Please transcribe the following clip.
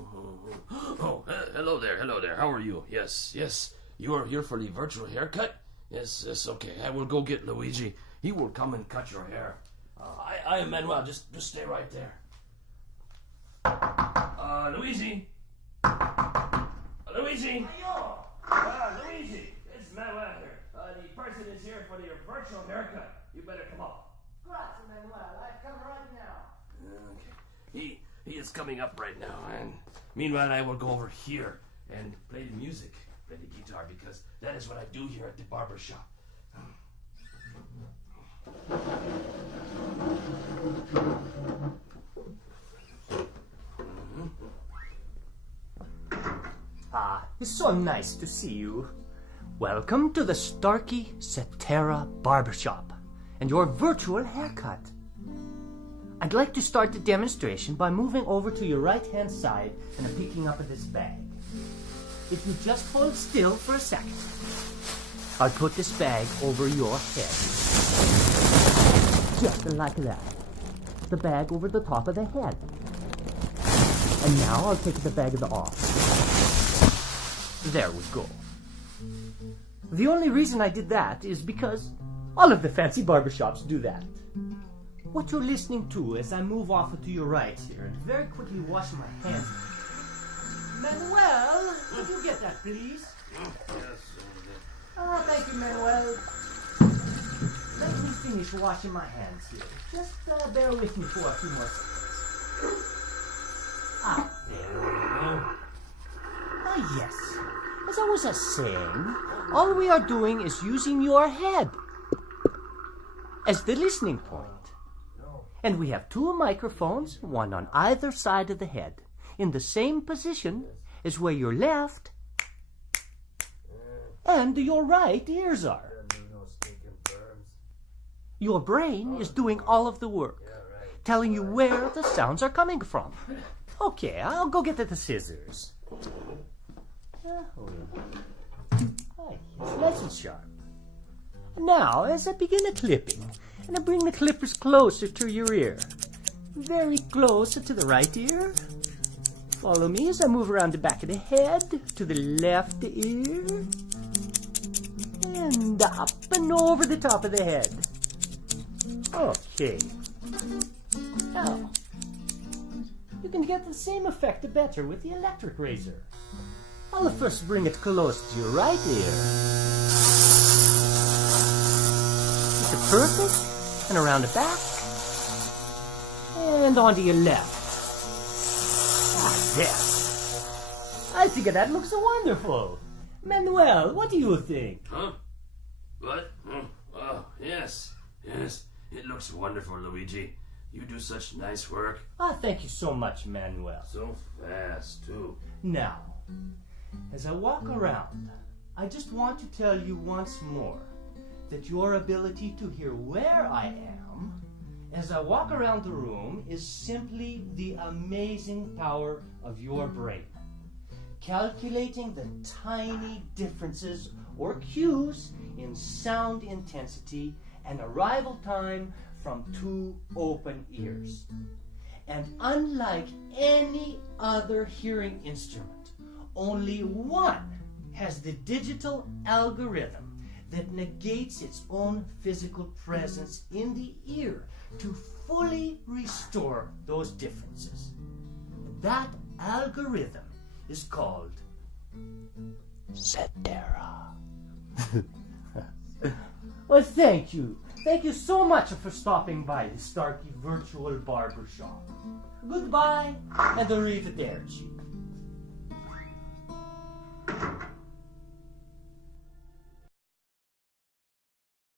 Oh, hello there. How are you? Yes. You are here for the virtual haircut? Yes, okay. I will go get Luigi. He will come and cut your hair. I am Manuel. Just stay right there. Luigi? Luigi? Luigi, it's Manuel here. The person is here for your virtual haircut. You better come up. Grazie, Manuel. I come right now. Okay. He is coming up right now, and meanwhile I will go over here and play the music, play the guitar, because that is what I do here at the barber shop. It's so nice to see you. Welcome to the Starkey Cetera Barbershop and your virtual haircut. I'd like to start the demonstration by moving over to your right-hand side and picking up this bag. If you just hold still for a second, I'll put this bag over your head. Just like that. The bag over the top of the head. And now I'll take the bag off. There we go. The only reason I did that is because all of the fancy barbershops do that. What you're listening to as I move off to your right here and very quickly wash my hands. Manuel, could you get that, please? Yes. Thank you, Manuel. Let me finish washing my hands here. Just bear with me for a few more seconds. There we go. Yes. As I was saying, all we are doing is using your head as the listening point. And we have two microphones, one on either side of the head, in the same position as where your left and your right ears are. Your brain is doing all of the work, telling you where the sounds are coming from. Okay, I'll go get the scissors. It's nice and sharp. Now, as I begin the clipping, and I bring the clippers closer to your ear, very close to the right ear. Follow me as I move around the back of the head to the left ear, and up and over the top of the head. Okay. Now, you can get the same effect better with the electric razor. I'll first bring it close to your right ear. It's perfect, and around the back, and onto your left. There. I think that looks wonderful. Manuel, what do you think? Huh? What? Oh, yes. It looks wonderful, Luigi. You do such nice work. Thank you so much, Manuel. So fast, too. Now, as I walk around, I just want to tell you once more that your ability to hear where I am as I walk around the room is simply the amazing power of your brain. Calculating the tiny differences or cues in sound intensity and arrival time from two open ears. And unlike any other hearing instrument, only one has the digital algorithm that negates its own physical presence in the ear to fully restore those differences. That algorithm is called Cetera. Well, thank you. Thank you so much for stopping by the Starkey Virtual Barbershop. Goodbye and arrivederci.